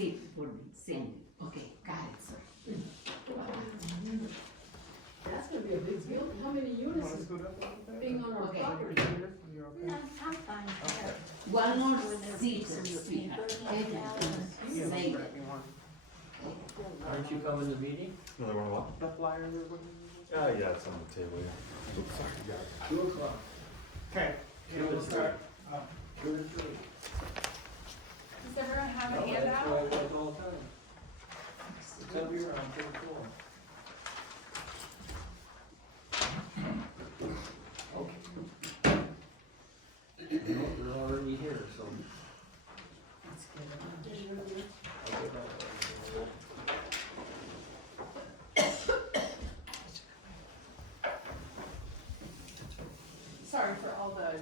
Sí, por Sandy. Okay, got it, sir. That's gonna be a big deal. How many units is being on our Okay. property? No, I'm fine. One more seat, speaker. Say it. Aren't you coming to the meeting? Another one what? The flyer they're looking Oh, yeah, it's on the table, yeah. 2 o'clock. Okay. Two to three. 2 to 3. Does everyone have a No, that's handout? why I went all the time. It's up here on 3rd floor. Okay. No, they're already here, so. Let's get it on. I'll get that. Sorry for all the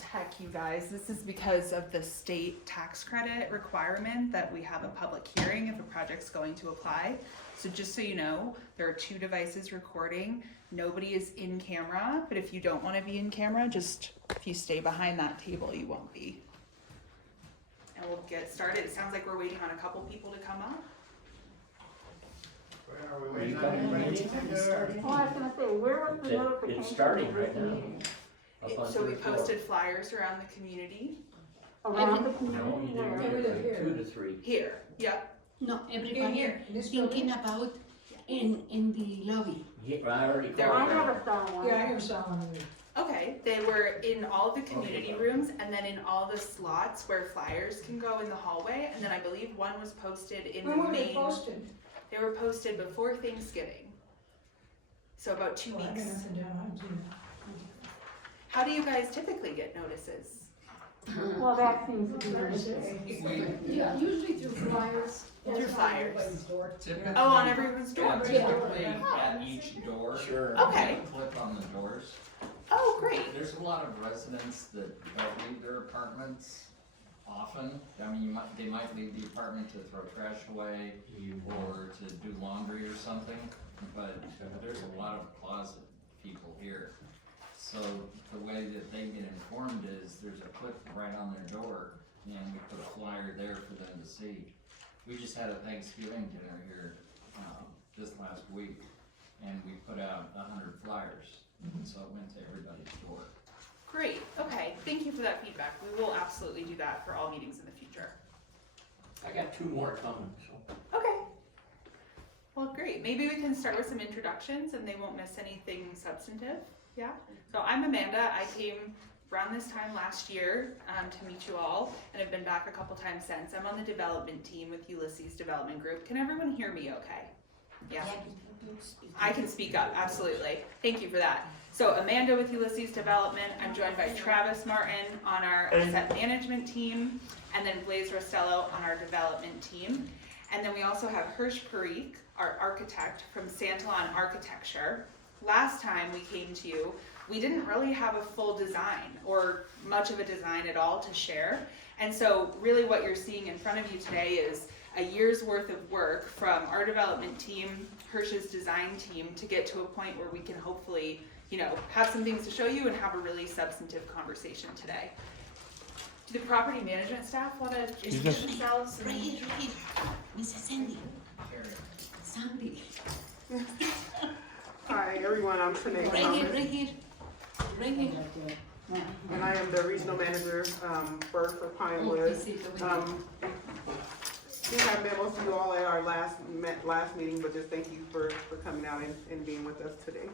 tech, you guys. This is because of the state tax credit requirement that we have a public hearing if a project's going to apply. So just so you know, there are 2 devices recording. Nobody is in camera, but if you don't want to be in camera, just if you stay behind that table, you won't be. And we'll get started. It sounds like we're waiting on a couple people to come up. Are we Are you waiting on coming to the anybody meeting? to go? Oh, I was gonna say, where was the notification? It's starting for right this now. meeting? Up on So we 3rd floor. posted flyers around the community. Around the No, community, you where? didn't Everything get it, here. 2 to 3. Here, yep. No, everybody here, in this thinking about in the lobby. Yeah, I already There called I her. never saw one. Yeah, I never saw one either. Okay, they were in all the community Okay. rooms and then in all the slots where flyers can go in the hallway. And then I believe one was posted in When the were they main. posted? They were posted before Thanksgiving. So about 2 Oh, I've been weeks. up and down, I haven't seen that. How do you guys typically get notices? Well, that seems to be the Hard to issue. say. Yeah, usually through flyers. Through That's on flyers. everybody's door. Typically, Oh, on everyone's door? yeah, typically at each door. Sure. Okay. You click on the doors. Oh, great. There's a lot of residents that don't leave their apartments often. I mean, they might leave the apartment to throw trash away or to do laundry or something, but there's a lot of closet people here. So the way that they get informed is there's a clip right on their door and we put a flyer there for them to see. We just had a Thanksgiving dinner here, this last week, and we put out 100 flyers. So it went to everybody's door. Great. Okay. Thank you for that feedback. We will absolutely do that for all meetings in the future. I got 2 more coming, so. Okay. Well, great. Maybe we can start with some introductions and they won't miss anything substantive. Yeah? So I'm Amanda. I came around this time last year to meet you all and have been back a couple times since. I'm on the development team with Ulysses Development Group. Can everyone hear me okay? Yeah? I can speak up, absolutely. Thank you for that. So Amanda with Ulysses Development. I'm joined by Travis Martin on our asset management team, and then Blaze Rostello on our development team. And then we also have Hirsch Parikh, our architect from Santalon Architecture. Last time we came to you, we didn't really have a full design or much of a design at all to share. And so really what you're seeing in front of you today is a year's worth of work from our development team, Hirsch's design team, to get to a point where we can hopefully, have some things to show you and have a really substantive conversation today. Do the property management staff want to introduce themselves? Right here, Mrs. Sandy. Sandy. Hi, everyone, I'm Sinead Right here, Thomas, right here. Right here. and I am the regional manager, for Pinewood. We have memos to you all at our last meeting, but just thank you for coming out and being with us today.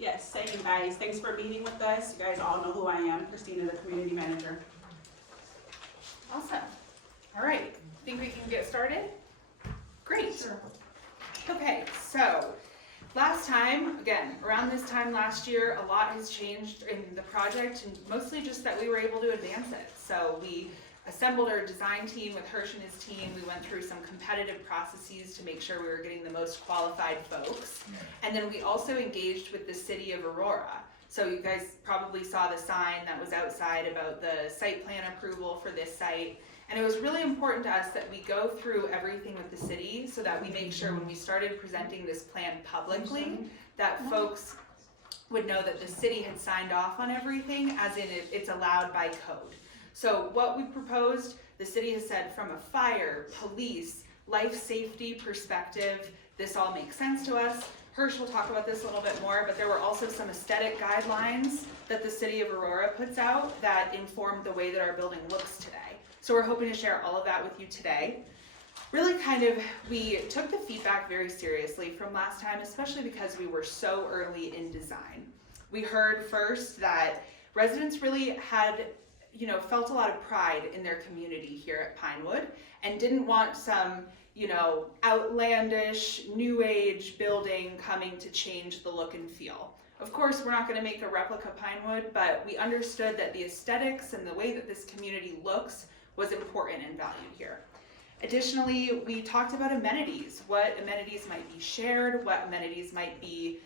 Yes, same guys. Thanks for meeting with us. You guys all know who I am, Christina, the community manager. Awesome. All right, think we can get started? Great. Okay, so last time, again, around this time last year, a lot has changed in the project, and mostly just that we were able to advance it. So we assembled our design team with Hirsch and his team. We went through some competitive processes to make sure we were getting the most qualified folks. And then we also engaged with the city of Aurora. So you guys probably saw the sign that was outside about the site plan approval for this site. And it was really important to us that we go through everything with the city so that we make sure when we started presenting this plan publicly, that folks would know that the city had signed off on everything, as in it's allowed by code. So what we proposed, the city has said from a fire, police, life safety perspective, this all makes sense to us. Hirsch will talk about this a little bit more, but there were also some aesthetic guidelines that the city of Aurora puts out that inform the way that our building looks today. So we're hoping to share all of that with you today. Really we took the feedback very seriously from last time, especially because we were so early in design. We heard first that residents really had, felt a lot of pride in their community here at Pinewood and didn't want some, outlandish, new age building coming to change the look and feel. Of course, we're not gonna make a replica Pinewood, but we understood that the aesthetics and the way that this community looks was important and valued here. Additionally, we talked about amenities, what amenities might be shared, what amenities might be,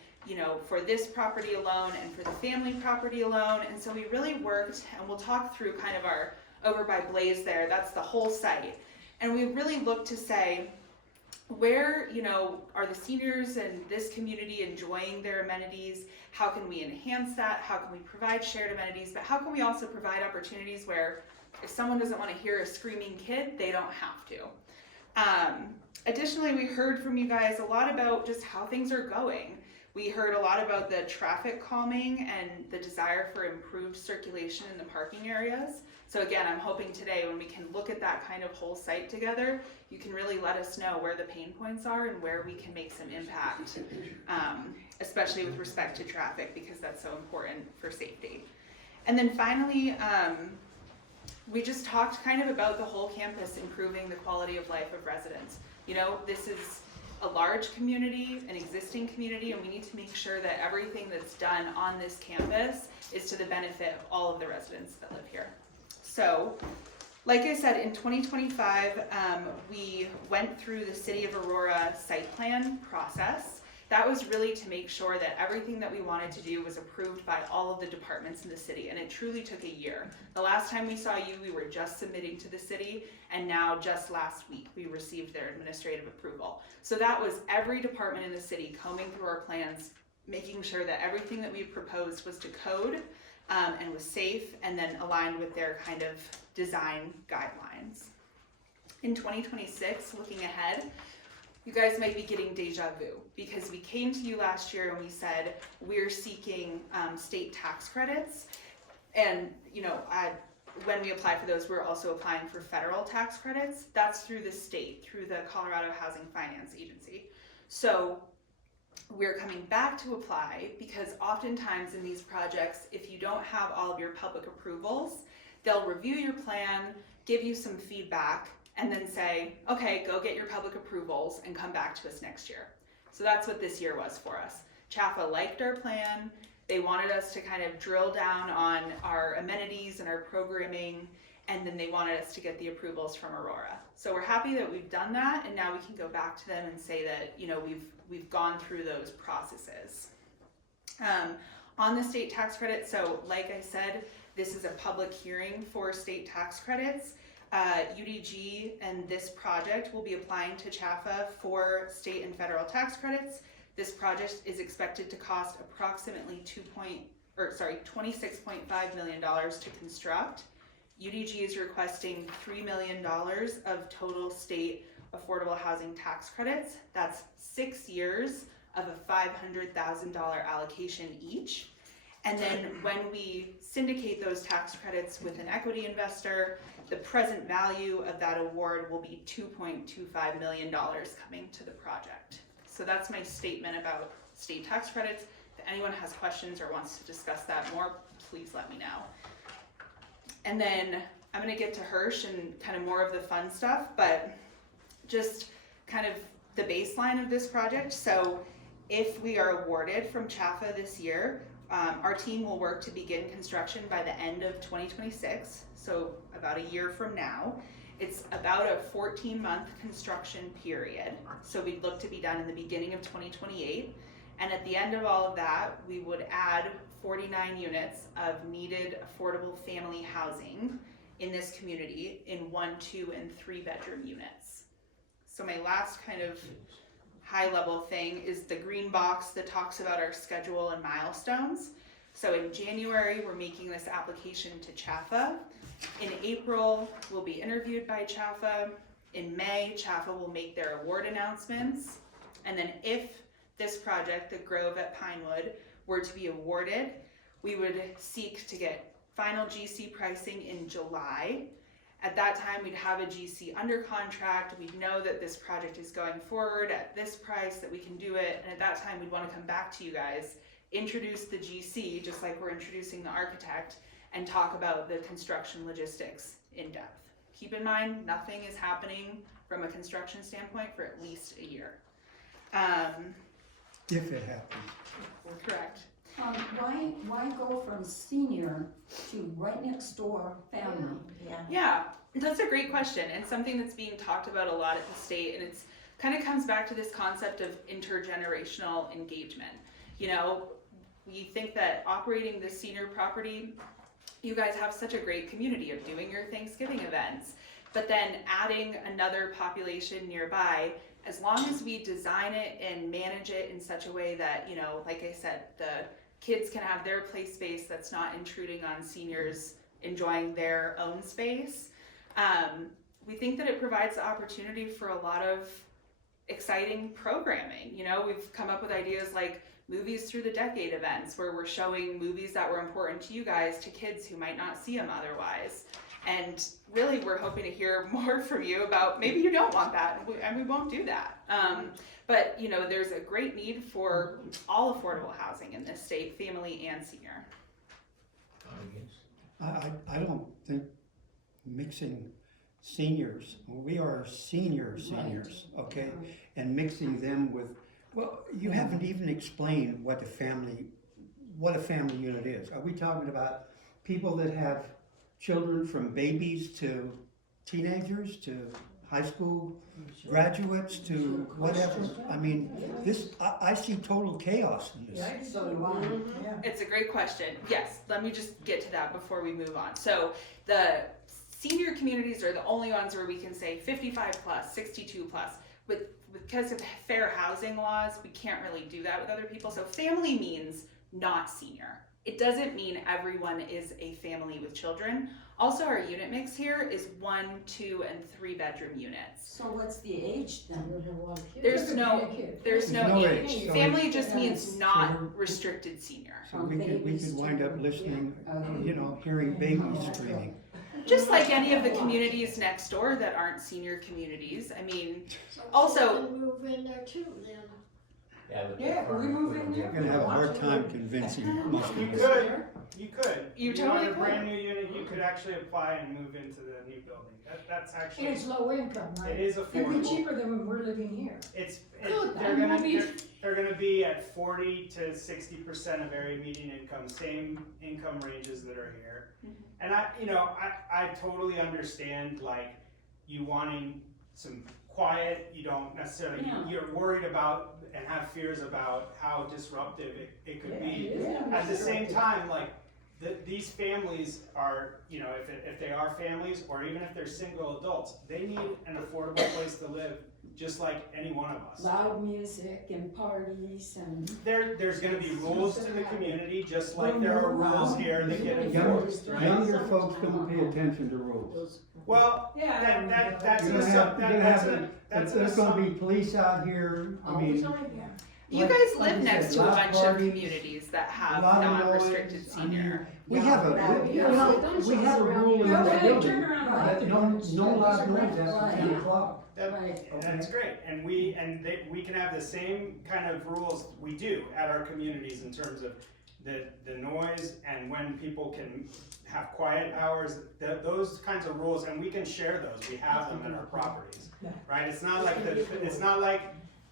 for this property alone and for the family property alone. And so we really worked, and we'll talk through kind of our over by Blaze there, that's the whole site. And we really looked to say, where, are the seniors in this community enjoying their amenities? How can we enhance that? How can we provide shared amenities? But how can we also provide opportunities where if someone doesn't want to hear a screaming kid, they don't have to. Additionally, we heard from you guys a lot about just how things are going. We heard a lot about the traffic calming and the desire for improved circulation in the parking areas. So again, I'm hoping today when we can look at that kind of whole site together, you can really let us know where the pain points are and where we can make some impact, especially with respect to traffic, because that's so important for safety. And then finally, we just talked kind of about the whole campus improving the quality of life of residents. This is a large community, an existing community, and we need to make sure that everything that's done on this campus is to the benefit of all of the residents that live here. So, like I said, in 2025, we went through the City of Aurora site plan process. That was really to make sure that everything that we wanted to do was approved by all of the departments in the city, and it truly took a year. The last time we saw you, we were just submitting to the city, and now just last week we received their administrative approval. So that was every department in the city combing through our plans, making sure that everything that we proposed was to code and was safe, and then aligned with their kind of design guidelines. In 2026, looking ahead, you guys might be getting deja vu, because we came to you last year and we said we're seeking state tax credits, and when we apply for those, we're also applying for federal tax credits. That's through the state, through the Colorado Housing Finance Agency. So we're coming back to apply because oftentimes in these projects, if you don't have all of your public approvals, they'll review your plan, give you some feedback, and then say, okay, go get your public approvals and come back to us next year. So that's what this year was for us. CHAFA liked our plan. They wanted us to kind of drill down on our amenities and our programming, and then they wanted us to get the approvals from Aurora. So we're happy that we've done that, and now we can go back to them and say that we've gone through those processes. On the state tax credit, so like I said, this is a public hearing for state tax credits. UDG and this project will be applying to CHAFA for state and federal tax credits. This project is expected to cost approximately $26.5 million to construct. UDG is requesting $3 million of total state affordable housing tax credits. That's 6 years of a $500,000 allocation each. And then when we syndicate those tax credits with an equity investor, the present value of that award will be $2.25 million coming to the project. So that's my statement about state tax credits. If anyone has questions or wants to discuss that more, please let me know. And then I'm gonna get to Hirsch and kind of more of the fun stuff, but just kind of the baseline of this project. So if we are awarded from CHAFA this year, our team will work to begin construction by the end of 2026, so about a year from now. It's about a 14-month construction period, so we'd look to be done in the beginning of 2028. And at the end of all of that, we would add 49 units of needed affordable family housing in this community in 1, 2, and 3 bedroom units. So my last kind of high level thing is the green box that talks about our schedule and milestones. So in January, we're making this application to CHAFA. In April, we'll be interviewed by CHAFA. In May, Chaffel will make their award announcements. And then if this project, the Grove at Pinewood, were to be awarded, we would seek to get final GC pricing in July. At that time, we'd have a GC under contract. We'd know that this project is going forward at this price, that we can do it. And at that time, we'd want to come back to you guys, introduce the GC, just like we're introducing the architect, and talk about the construction logistics in depth. Keep in mind, nothing is happening from a construction standpoint for at least a year. If it happens. Correct. Why go from senior to right next door family? Yeah, that's a great question, and something that's being talked about a lot at the state, and it's kind of comes back to this concept of intergenerational engagement. You know, we think that operating this senior property, you guys have such a great community of doing your Thanksgiving events, but then adding another population nearby, as long as we design it and manage it in such a way that, you know, like I said, the kids can have their play space that's not intruding on seniors enjoying their own space. We think that it provides the opportunity for a lot of exciting programming. You know, we've come up with ideas like movies through the decade events, where we're showing movies that were important to you guys to kids who might not see them otherwise. And really, we're hoping to hear more from you about maybe you don't want that, and we won't do that. But you know, there's a great need for all affordable housing in this state, family and senior. I don't think mixing seniors, we are seniors, okay? And mixing them with, well, you haven't even explained what a family unit is. Are we talking about people that have children from babies to teenagers to high school graduates to whatever? I mean, I see total chaos in this. So do I. It's a great question. Yes, let me just get to that before we move on. So the senior communities are the only ones where we can say 55 plus, 62 plus. Because of fair housing laws, we can't really do that with other people. So family means not senior. It doesn't mean everyone is a family with children. Also, our unit mix here is 1, 2, and 3 bedroom units. So what's the age then? There's no age. age. So Family just means not restricted senior. So we could wind up listening, you know, hearing babies screaming. Just like any of the communities next door that aren't senior communities. I mean, also, Move in there too, then. Yeah, we move in You're there. gonna have a hard time convincing most of You us. could, you could. You know, totally in a could. brand new unit, you could actually apply and move into the new building. That's actually, And it's low income, right? it is It'd be affordable. cheaper than when we're living here. Good, They're gonna be at 40 to 60% of area median income, same income ranges that are here. And I totally understand, like, you wanting some quiet, you don't necessarily, you're worried about and have fears about how disruptive it could be. At the same time, like, these families are, you know, if they are families, or even if they're single adults, they need an affordable place to live, just like any one of us. Loud music and parties and. There's gonna be rules to the community, just like there are rules here that get enforced, right? Younger folks don't pay attention to rules. Well, that's You're an gonna have, that's there's gonna be police out here, I mean. you like- guys like live I next said, to a lot bunch of parties, communities that have lot of non-restricted noise. I mean, senior. We have we have a rule in No, this hey, building, turn around. that no loud noise after 10 o'clock. That's great, and we can have the same kind of rules we do at our communities in terms of the noise and when people can have quiet hours, those kinds of rules, and we can share those. We have them at our properties, right? It's not like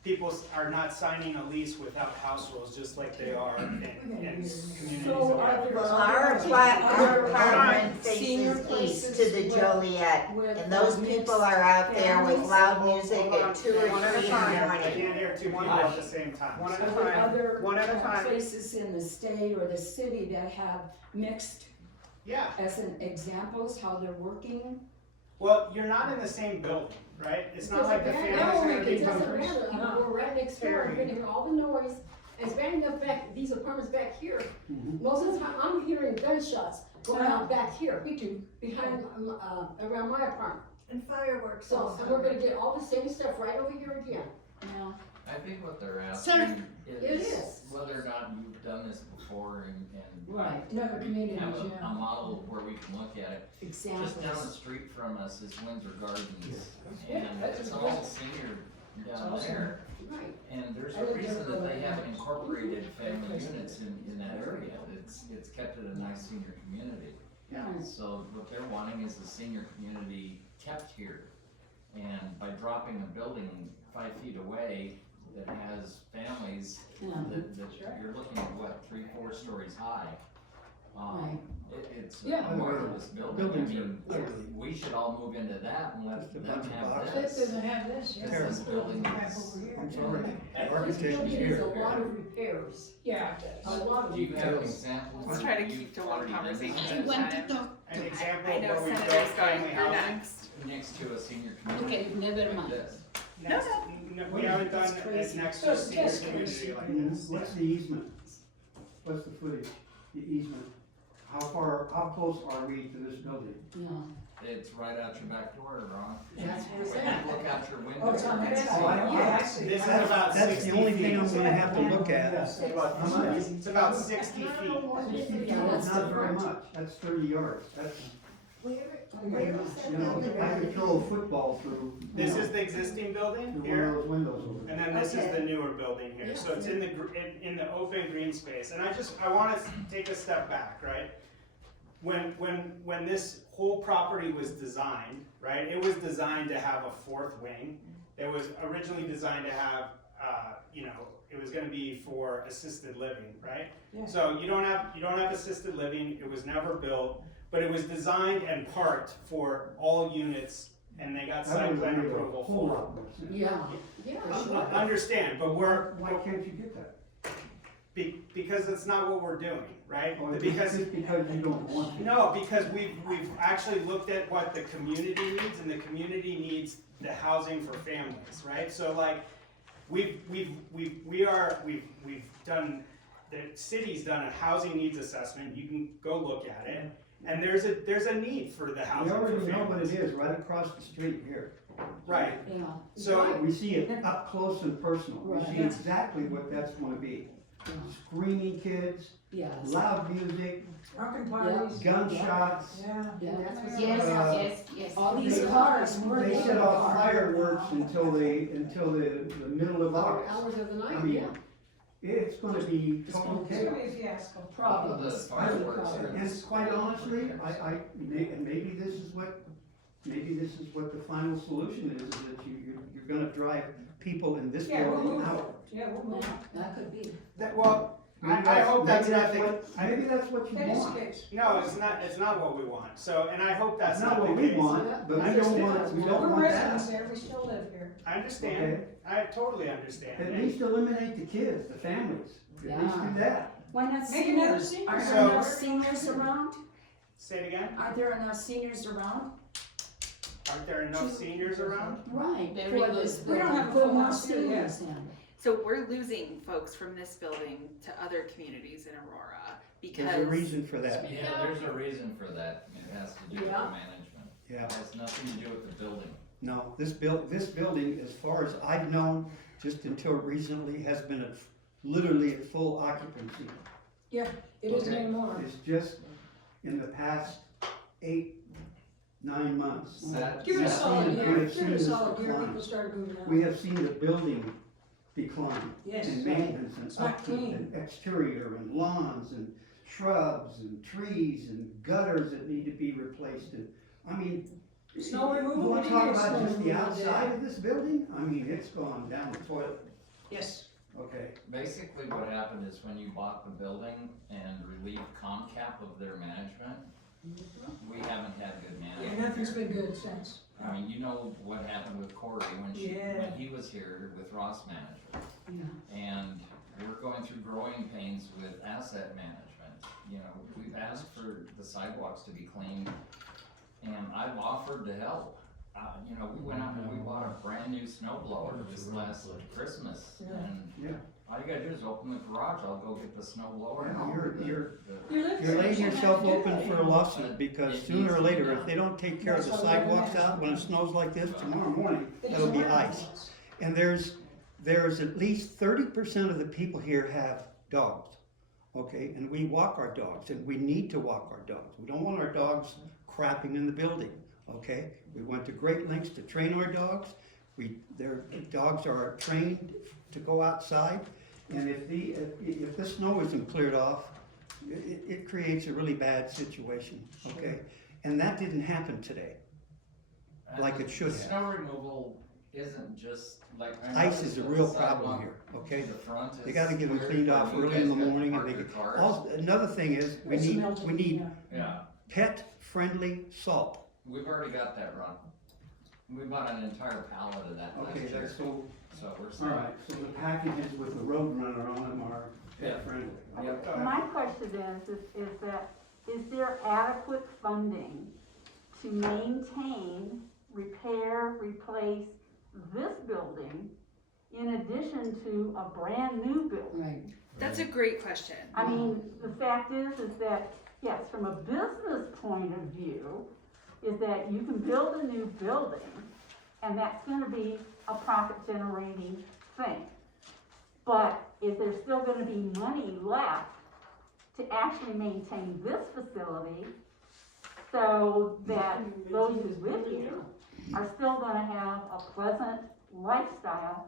people are not signing a lease without house rules, just like they are in communities. So of ours. are Well, our apartment Senior faces places east to the Joliet, and those people are out there with loud music at 2 or 3 in the I morning. can't hear 2 people at the same time. One at a Are there time. other One at a time. places in the state or the city that have mixed, Yeah. as an examples, how they're working? Well, you're not in the same building, right? It's not like the family's gonna be. It doesn't matter, we're right next door, I'm gonna hear all the noise, and it's bad enough back, these apartments back here. Most of the time, I'm hearing gunshots going out back here, behind, around my apartment. And fireworks So, all and we're summer. gonna get all the same stuff right over here again. Yeah. I think what they're Sir. asking It is is. whether or not you've done this before and Right, in other communities, have a yeah. model where we can look at it. Just down the Examples. street from us is Windsor Gardens, Yeah, and that's it's what all it is. senior It's down all there. Right. And there's I a live reason there that for they a haven't while. incorporated family Great place. units in that area. It's kept it a nice senior community. Yeah. So what they're wanting is the senior community kept here. And by dropping a building 5 feet away that has families, Yeah. that you're looking at what, 3-4 stories high. Right. It's Yeah. a marvelous building. I Buildings mean, are ugly. we should all move into that and let Just a them bunch of have boxes. this. doesn't have this, Because this building is. I'm sorry. This Architect building is needs a here. lot of repairs. Yeah. A lot of Do you have repairs. examples? Let's try to that keep you've to one already done conversation this? at I a want to time. talk. An example I of know where we've built Senator's going, family you're housing. next. Next to a senior community. Okay, never like mind. this. Next, we haven't done it crazy. next So to a it's senior just community crazy. like this. What's the easement? What's the footage, the easement? How close are we to this building? Yeah. It's right out your back door, Ron. That's where it's When at. you look out your window. Oh, it's on you can that see side. Oh, I- Yeah, I see. This is about That's 60 the only feet. thing I'm gonna have to look at. How much? It's about 60 feet. 60 feet Yeah, is that's not very different. much, that's 30 yards, that's, Where you know, I could throw a football through. This is the existing building Through one here, of those windows over there. and then this is the newer building here. So it's in the, in the open green space. And I wanna take a step back, right? When this whole property was designed, right, it was designed to have a fourth wing. It was originally designed to have, it was gonna be for assisted living, right? Yeah. So you don't have assisted living, it was never built, but it was designed and parked for all units, and they got That site would plan make a approval whole for it. lot more sense. Yeah, yeah. Understand, but Why can't you get that? because it's not what we're doing, right? Or Because, just because you don't want to? no, because we've actually looked at what the community needs, and the community needs the housing for families, right? So like, we've done, the city's done a housing needs assessment, you can go look at it, and there's a need for the We housing for already know what families. it is, right across the street here. Right, Yeah. so, We see it up close and personal, we see Right. exactly what that's gonna be. Screaming kids, Yes. loud music, Rockin' parties. gunshots. Yeah. Yeah, that's what- Yes, Uh, yes, yes. All these cars, we're They in set the off car. fireworks until the middle of August. Hours of the I night, mean, yeah. it's gonna be total chaos. a fiasco. All of the Problems. fireworks are. And quite honestly, and maybe this is what the final solution is that you're gonna drive people in this Yeah, we'll building move. out. Yeah, we'll move. That could be. I hope that's maybe not the, Maybe that's what you That is the want. case. no, it's not what we want, so, and I hope that's It's not not the what we case. want, but we don't want We're that. residents there, we still live here. I understand, Okay. I totally understand. At least eliminate the kids, the families. At least do that. Why not Make another seniors? senior Are there center. enough seniors around? Say it again, Are there enough seniors around? aren't there enough seniors around? Right. Very for good. this We don't have a building. full Put more house here yet. seniors in. So we're losing folks from this building to other communities in Aurora because. There's a reason for that. Yeah, there's a reason for that. It has to do with the Yeah. management. Yeah. It has nothing to do with the building. No, this building, as far as I've known, just until recently, has been literally at full occupancy. It isn't Okay. anymore. It's just in the past 8-9 months. That- Give it a that- solid we year, have give seen it a this solid year, decline. people started moving out. We have seen the building decline Yes. in maintenance and It's not upkeep clean. and exterior and lawns and shrubs and trees and gutters that need to be replaced and, I mean, Snow removal, you wanna we talk need about snow just the removal outside of this building? I mean, it's gone down the toilet, Yes. okay? Basically, what happened is when you bought the building and relieved CONCAP of their management, we haven't had good Yeah, management. nothing's here. been good since. I mean, you know what happened with Corey when Yeah. he was here with Ross Management. Yeah. And we're going through growing pains with asset management. You know, we've asked for the sidewalks to be cleaned, and I've offered to help. you know, we went out and we bought a brand new snow blower this last Christmas, and Yeah. all you gotta do is open the garage, I'll go get the snow blower. and Yeah, I'll you're- do the- you're- the- You're laying yourself open for a lawsuit, because sooner or later, if they don't take care of the sidewalks out when it snows like this tomorrow morning, it'll be ice. And there's at least 30% of the people here have dogs, okay? And we walk our dogs, and we need to walk our dogs. We don't want our dogs crapping in the building, okay? We went to great lengths to train our dogs. Their dogs are trained to go outside, and if the snow isn't cleared off, it creates a really bad situation, okay? And that didn't happen today, like it should have. Snow removal isn't just like. Ice is a real problem here, okay? They gotta get them cleaned off early in the morning, and they get, another thing is, we need Yeah, pet-friendly salt. we've already got that run. We bought an entire pallet of that last Okay, year, that's so, so we're all set. right, so the packages with the road runner on them are Yeah. pet-friendly. Yep. My question is there adequate funding to maintain, repair, replace this building in addition to a brand new building? Right. That's a great question. I mean, the fact is that, yes, from a business point of view, is that you can build a new building, and that's gonna be a profit-generating thing. But is there still gonna be money left to actually maintain this facility so that those who live here are still gonna have a pleasant lifestyle?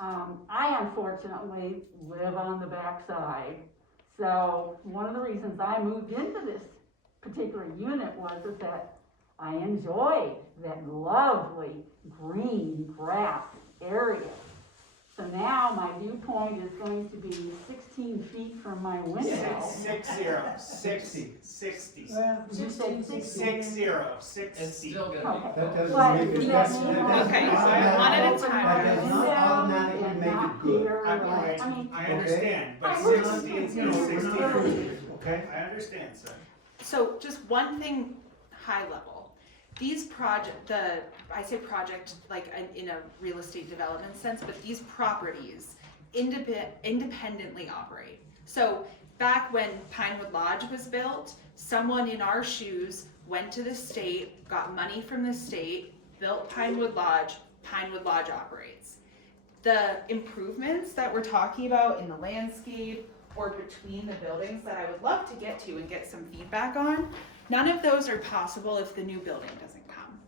I unfortunately live on the backside, so one of the reasons I moved into this particular unit is that I enjoyed that lovely green grass area. So now my viewpoint is going to be 16 feet from my window. 60. Well, You said 60. 60. It's still gonna Okay. be. That doesn't But make it, does that's, that that mean doesn't. Okay, that so I one at a open time. my That does not window automatically and make not it good. hear, I mean, understand, but I really 60 think, is you know, 60. really- Okay? I understand, sir. So just one thing, high level. These I say project like in a real estate development sense, but these properties independently operate. So back when Pinewood Lodge was built, someone in our shoes went to the state, got money from the state, built Pinewood Lodge operates. The improvements that we're talking about in the landscape or between the buildings that I would love to get to and get some feedback on, none of those are possible if the new building doesn't come.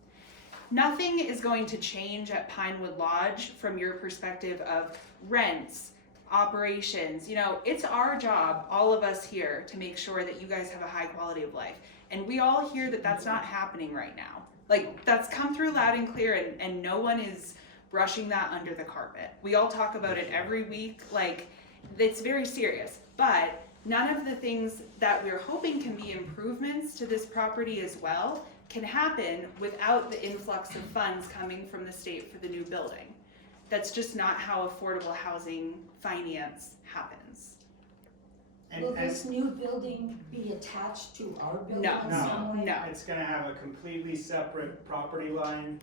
Nothing is going to change at Pinewood Lodge from your perspective of rents, operations. You know, it's our job, all of us here, to make sure that you guys have a high quality of life. And we all hear that that's not happening right now. Like, that's come through loud and clear, and no one is brushing that under the carpet. We all talk about it every week, like, it's very serious. But none of the things that we're hoping can be improvements to this property as well can happen without the influx of funds coming from the state for the new building. That's just not how affordable housing finance happens. Will this new building be attached to our building No. in some way? No. It's gonna have a completely separate property line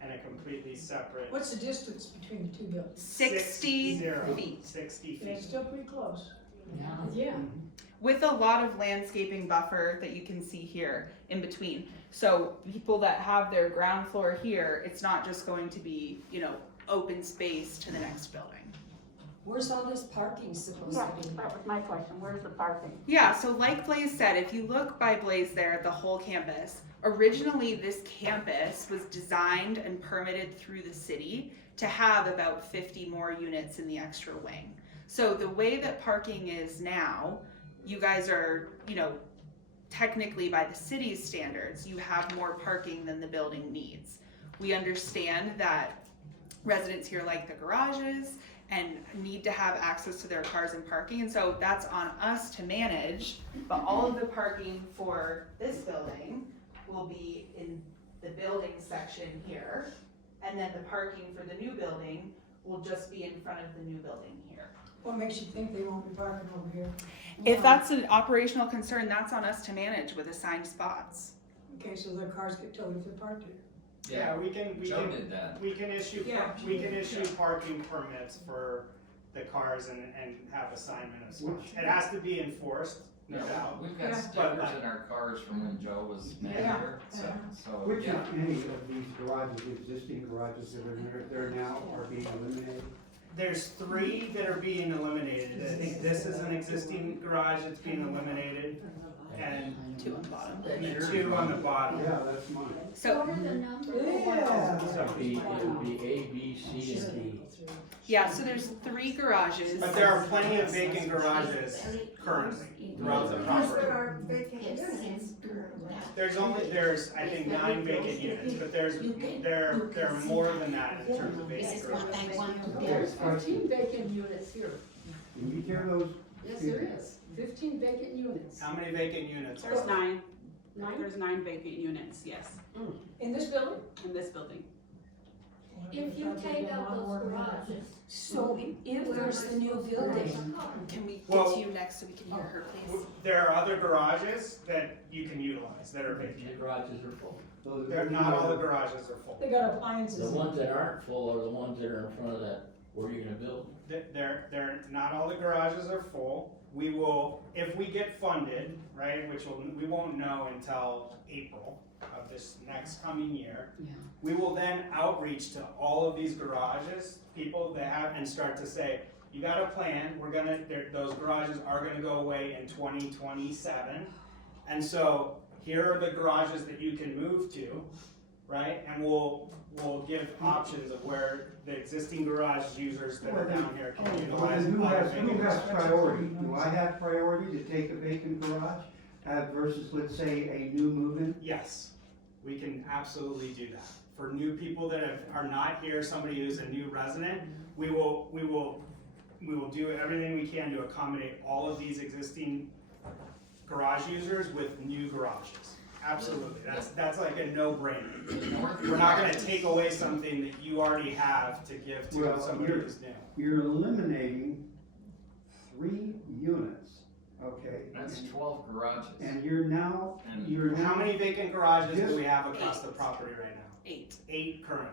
and a completely separate. What's the distance between the two buildings? 60 feet. 60 feet. It's still pretty close. Yeah. With a lot of landscaping buffer that you can see here in between. So people that have their ground floor here, it's not just going to be, you know, open space to the next building. Where's all this parking supposed Yeah, to be? that was my question, where's the parking? Yeah, so like Blaze said, if you look by Blaze there at the whole campus, originally this campus was designed and permitted through the city to have about 50 more units in the extra wing. So the way that parking is now, you guys are, you know, technically by the city's standards, you have more parking than the building needs. We understand that residents here like the garages and need to have access to their cars and parking, and so that's on us to manage. But all of the parking for this building will be in the building section here, and then the parking for the new building will just be in front of the new building here. What makes you think they won't be parking over here? If that's an operational concern, that's on us to manage with assigned spots. Okay, so their cars get towed if they're parked here. Yeah, we can, Joe did that. we can issue, Yeah. we can issue parking permits for the cars and have assignment of spots. It has to be enforced, no Yeah, doubt. we've got Yeah. stickers in our cars from when Joe was manager, so, Which, yeah. if any, of these garages, existing garages that are there now are being eliminated? There's 3 that are being eliminated. I think this is an existing garage that's being eliminated, and 2 on the bottom. the 2 on the bottom. Yeah, that's mine. So, What are the numbers? It'd be A, B, C, and D. yeah, so there's 3 garages. But there are plenty of vacant garages currently throughout the property. There's I think 9 vacant units, but there are more than that in terms of This vacant is what garages. I want to do. There's 15 vacant units here. Can you tear those? Yes, there is. 15 vacant units. How many vacant units are There's there? 9, 9 there's 9 vacant units, yes, in this building? in this building. If you take out those garages, so if there's the new building, Can we get Well- to you next so we can hear her, please? There are other garages that you can utilize that are The vacant. garages are full. Not all the garages are full. They got appliances. The ones that aren't full are the ones that are in front of that, where you're gonna build. Not all the garages are full. We will, if we get funded, right, we won't know until April of this next coming year. Yeah. We will then outreach to all of these garages, people that have, and start to say, you got a plan, those garages are gonna go away in 2027. And so here are the garages that you can move to, right? And we'll give options of where the existing garage users that are down here can Well, utilize. then who other has vacant garages. priority? Do I have priority to take a vacant garage versus, let's say, a new move-in? Yes, we can absolutely do that. For new people that are not here, somebody who's a new resident, we will do everything we can to accommodate all of these existing garage users with new garages. Absolutely, that's like a no-brainer. The north We're not gonna garages- take away something that you already have to give to Well, somebody who's new. You're eliminating 3 units, okay? That's 12 garages. And you're now, And How many vacant garages do we have across the property right now? 8. 8 currently.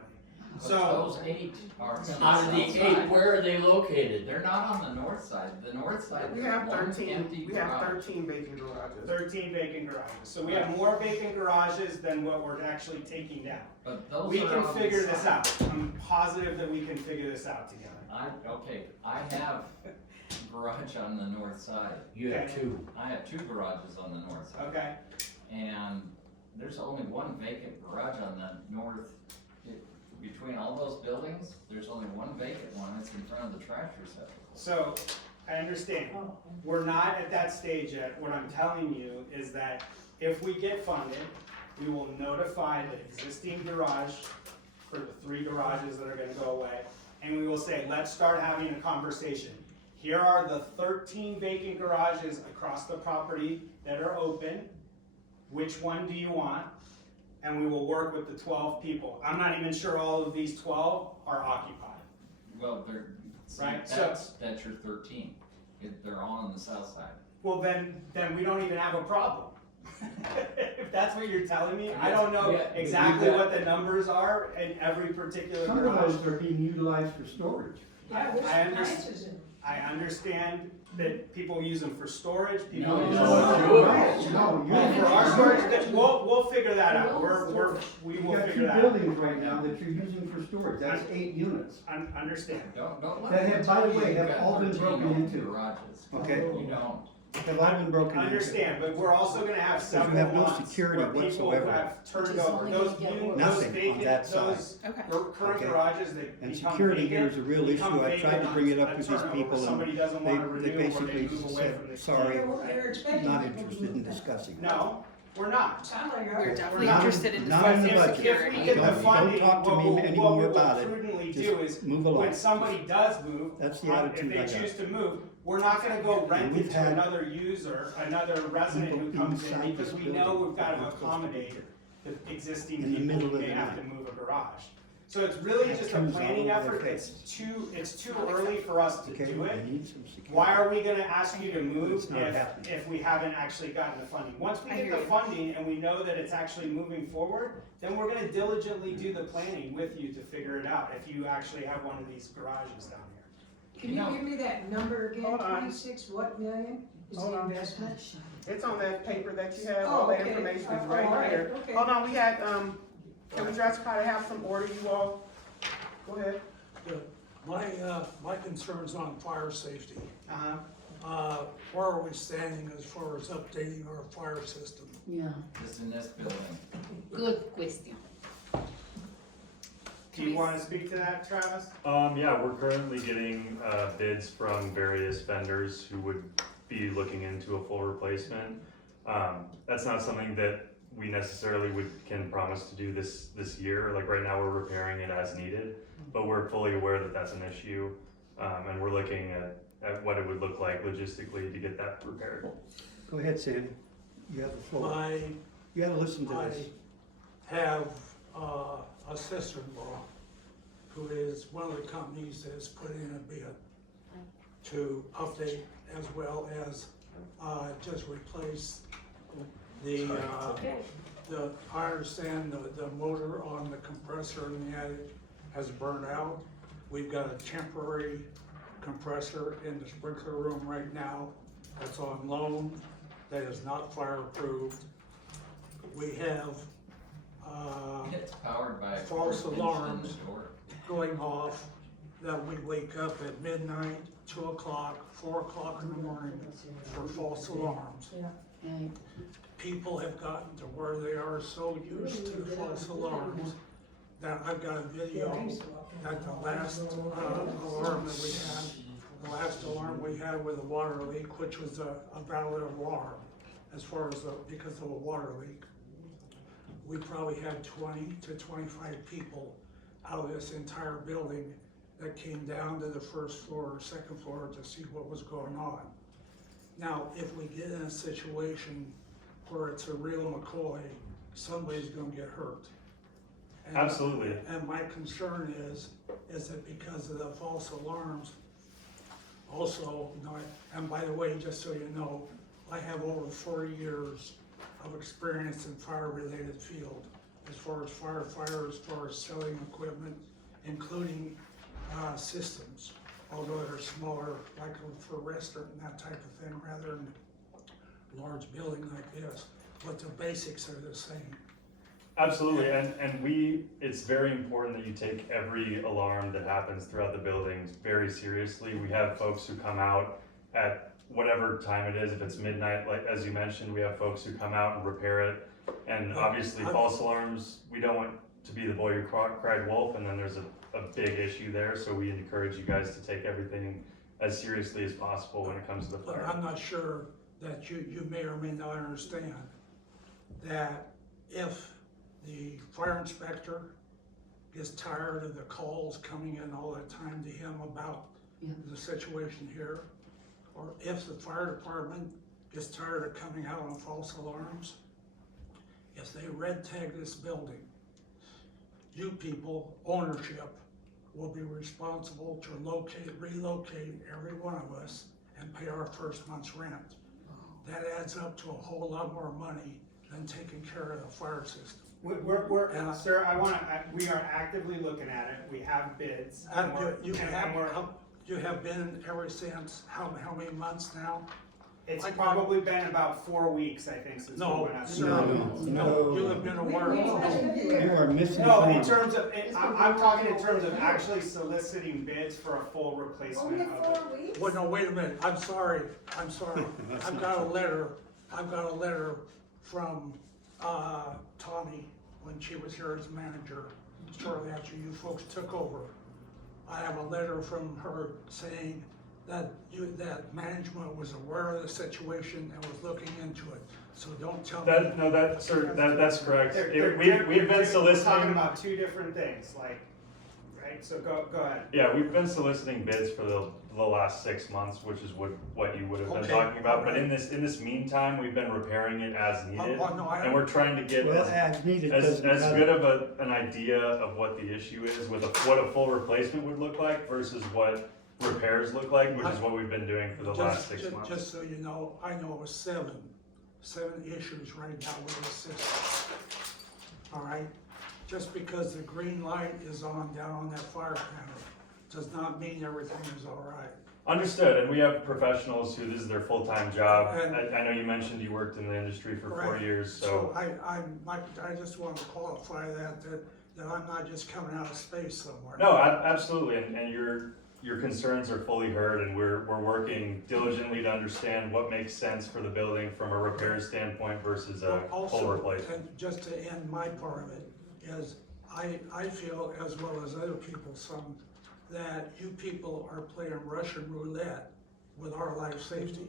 but So, those 8 are on the Out of the south 8, side. where are they located? They're not on the north side. The north side, We there's have one 13, empty we have garage. 13 vacant garages. 13 vacant garages. So we have more vacant garages than what we're actually taking down. But those We are can on the figure this side. out. I'm positive that we can figure this out together. I have garage on the north side. You have Okay. 2. I have 2 garages on the north side. Okay? And there's only one vacant garage on the north. Between all those buildings, there's only one vacant one. It's in front of the trash receptacle. So, I understand. We're not at that stage yet. What I'm telling you is that if we get funded, we will notify the existing garage for the 3 garages that are gonna go away. And we will say, let's start having a conversation. Here are the 13 vacant garages across the property that are open. Which one do you want? And we will work with the 12 people. I'm not even sure all of these 12 are occupied. Well, see, Right, so- that's your 13. They're all on the south side. Well, then we don't even have a problem. If that's what you're telling me, I don't know Yeah, but exactly you've what the numbers are in every particular some of garage. those are being utilized for storage. I understand that people use them for storage, people No, use no, them no. No, for our storage, we'll figure that out, we You will got figure 2 that out. buildings right now that you're using for storage, that's 8 units. Understand. Don't let That them have, by tell the you way, you've have got all been 13 broken open into. garages. Okay. You don't. Have all been broken into. Understand, but we're also gonna have you several have no months security where people whatsoever. have turned Which is over, only those gonna get units, worse. those Nothing on vacant, that side. those Okay. current Okay. garages that And become security here vacant, is a real issue. become I tried to vacant bring it on up with turnover. these people Somebody and doesn't wanna they renew or they basically move away said, from the. sorry, they're expecting not people to interested in move that. discussing. No, we're not. We're definitely not- interested in not in the discussing budget. If security. we get the Don't funding, talk to me what anymore we will about it. prudently Just do is, move along. when somebody does move, That's the if attitude I they got. choose to move, we're not gonna go rent we've it to had another user, another resident who people comes in, inside because this we know building we've gotta that are supposed to be accommodate the existing in the people middle who of may the have to night. move a garage. So it's really That just a comes planning all over effort, their it's face. too early for us to Okay, do we it. need some security. Why are we gonna ask you to move It's not happening. if we haven't actually gotten the funding? Once we I get hear the you. funding and we know that it's actually moving forward, then we're gonna diligently do the planning with you to figure it out, if you actually have one of these garages down here. Can you give me that number again, Hold on. 26, what million is Hold the on. investment? It's on that paper that you have, Oh, all the okay. information is Oh, right all right, there. okay. Hold on, we had, can we just try to have some order, you all? Go ahead. My concern's on fire safety. Uh-huh. Where are we standing as far as updating our fire system? Yeah, Just in this building. good question. Do you wanna speak to that, Travis? Yeah, we're currently getting, bids from various vendors who would be looking into a full replacement. That's not something that we necessarily can promise to do this year. Like right now, we're repairing it as needed, but we're fully aware that that's an issue. And we're looking at what it would look like logistically to get that repaired. Go ahead, Sandy. You have the floor. I You gotta listen to this. have a sister-in-law who is one of the companies that has put in a bid to update as well as just replace the, I understand the motor on the compressor in the attic has burned out. We've got a temporary compressor in the sprinkler room right now that's on loan, that is not fireproof. We have, It's powered by a false pinch in alarms the door. going off that we wake up at midnight, 2 o'clock, 4 o'clock in the morning for false alarms. Right. People have gotten to where they are so used to the false alarms that I've got a video that the last alarm that we had, the last alarm we had with a water leak, which was a valid alarm as far as because of a water leak. We probably had 20 to 25 people out of this entire building that came down to the first floor or second floor to see what was going on. Now, if we get in a situation where it's a real McCoy, somebody's gonna get hurt. And- Absolutely. And my concern is that because of the false alarms, also, you know, and by the way, just so you know, I have over 40 years of experience in fire-related field, as far as firefighter, as far as selling equipment, including systems, although they're smaller, like for a restaurant and that type of thing, rather than a large building like this, but the basics are the same. Absolutely, and it's very important that you take every alarm that happens throughout the buildings very seriously. We have folks who come out at whatever time it is, if it's midnight, like as you mentioned, we have folks who come out and repair it. And obviously false alarms, we don't want to be the boy who cried wolf, and then there's a big issue there, so we encourage you guys to take everything as seriously as possible when it comes to the But fire. I'm not sure that you may or may not understand that if the fire inspector gets tired of the calls coming in all the time to him about the situation here, or if the fire department gets tired of coming out on false alarms, if they red tag this building, you people, ownership, will be responsible to relocate every one of us and pay our first month's rent. That adds up to a whole lot more money than taking care of the fire system. Sir, we are actively looking at it, we have bids. You have been ever since, how many months now? It's probably been about 4 weeks, I think, since we No, went out. No. You have been aware of it. You are misinformed. No, in terms of, I'm talking in terms of actually soliciting bids for a full replacement of it. Well, no, wait a minute, I'm sorry. I've got a letter from, Tommy, when she was here as manager, shortly after you folks took over. I have a letter from her saying that management was aware of the situation and was looking into it. So don't tell me. Sir, that's correct. We're We've been talking soliciting. about two different things, like, right? right? So go ahead. Yeah, we've been soliciting bids for the last 6 months, which is what you would have been Okay, talking about. But alright. in this meantime, we've been repairing it as needed, Oh, no, and we're trying to get Well, as needed as doesn't matter. good of an idea of what the issue is with what a full replacement would look like versus what repairs look like, which is what we've been doing for the last 6 months. Just so you know, I know of seven issues right now with the system. All right? Just because the green light is on down on that fire panel does not mean everything is all right. Understood, and we have professionals who this is their full-time job. And- I know you mentioned you worked in the industry for 4 Correct. years, So I just want to qualify that I'm not just coming out of space somewhere. No, absolutely, and your concerns are fully heard, and we're working diligently to understand what makes sense for the building from a repair standpoint versus a full Also, replacement. and just to end my part of it, is I feel, as well as other people, some, that you people are playing Russian roulette with our life safety.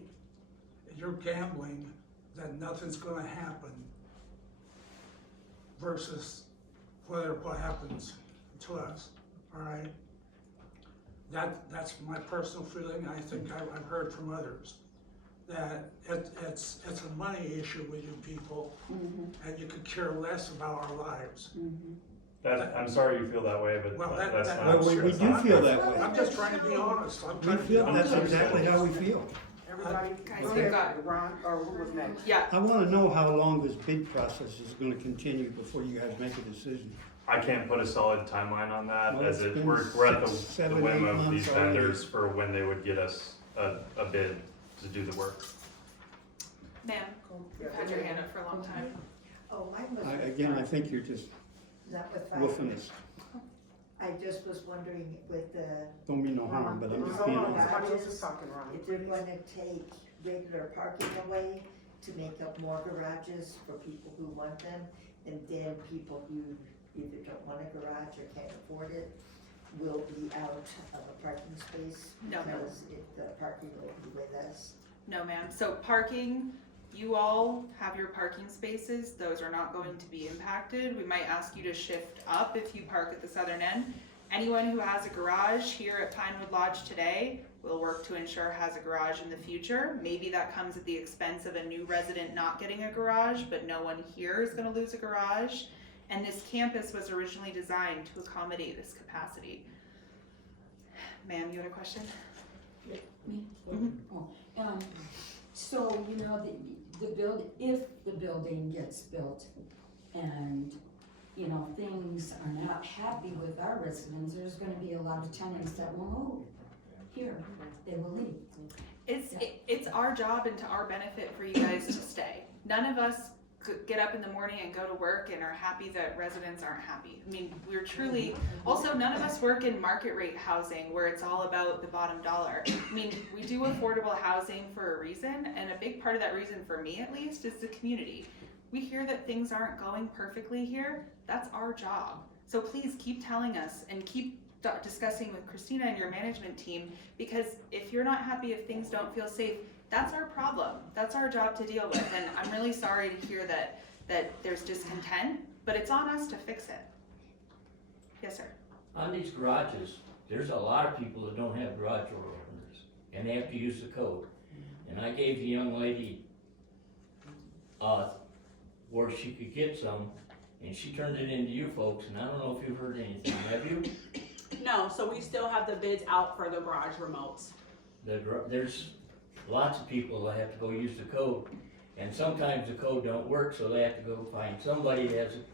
And you're gambling that nothing's gonna happen versus what happens to us, all right? That's my personal feeling. I think I've heard from others that it's a money issue with you people, and you could care less about our lives. I'm sorry you feel that way, but Well, that's that- not. Well, we that's do not- feel that way. I'm just trying to be honest. I'm We trying to be feel, honest. that's exactly how we feel. Everybody, Guys, go we've ahead, got- Ron, or who was next? Yeah, I wanna know how long this bid process is gonna continue before you guys make a decision. I can't put a solid timeline on that, Well, as it's it, been we're at the 6, 7, whim 8 of these months already. vendors for when they would get us a bid to do the work. ma'am, you've had your hand up for a long time. Oh, mine was. I think you're just Not with fire. woofing us. I just was wondering with the, Don't mean no harm, but I'm just Hold being on, honest. somebody else is talking, Ron. if you're gonna take regular parking away to make up more garages for people who want them, and then people who either don't want a garage or can't afford it, will be out of a parking space. No, ma'am. Because the parking will be with us. No, ma'am. So parking, you all have your parking spaces. Those are not going to be impacted. We might ask you to shift up if you park at the southern end. Anyone who has a garage here at Pinewood Lodge today will work to ensure has a garage in the future. Maybe that comes at the expense of a new resident not getting a garage, but no one here is gonna lose a garage. And this campus was originally designed to accommodate this capacity. Ma'am, you had a question? Me? Mhm. Oh, so, you know, if the building gets built and, you know, things are not happy with our residents, there's gonna be a lot of tenants that will move here, they will leave. It's our job and to our benefit for you guys to stay. None of us could get up in the morning and go to work and are happy that residents aren't happy. I mean, we're truly, also none of us work in market rate housing where it's all about the bottom dollar. I mean, we do affordable housing for a reason, and a big part of that reason, for me at least, is the community. We hear that things aren't going perfectly here. That's our job. So please keep telling us and keep discussing with Christina and your management team, because if you're not happy, if things don't feel safe, that's our problem. That's our job to deal with. And I'm really sorry to hear that there's discontent, but it's on us to fix it. Yes, sir. On these garages, there's a lot of people that don't have garage door openers, and they have to use the code. And I gave the young lady, where she could get some, and she turned it into you folks, and I don't know if you've heard anything, have you? No, so we still have the bids out for the garage remotes. There's lots of people that have to go use the code, and sometimes the code don't work, so they have to go find somebody that has an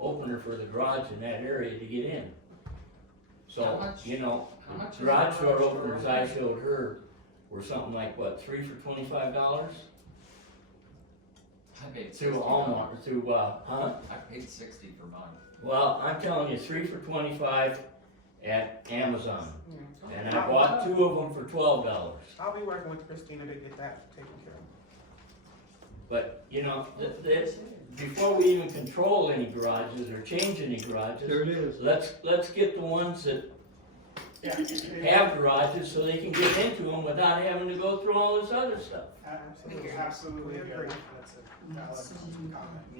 opener for the garage in that area to get in. How So, much- you know, how much is garage a door garage door openers I showed her were something like, what, 3 for $25? I paid 60 Through for Walmart, mine. through, huh? I paid 60 for mine. Well, I'm telling you, 3 for $25 at Amazon, and I bought 2 of them for $12. I'll be working with Christina to get that taken care of. But, you know, before we even control any garages or change any garages, There it is. let's get the ones that have garages so they can get into them without having to go through all this other stuff. Absolutely, absolutely agree. That's a valid comment.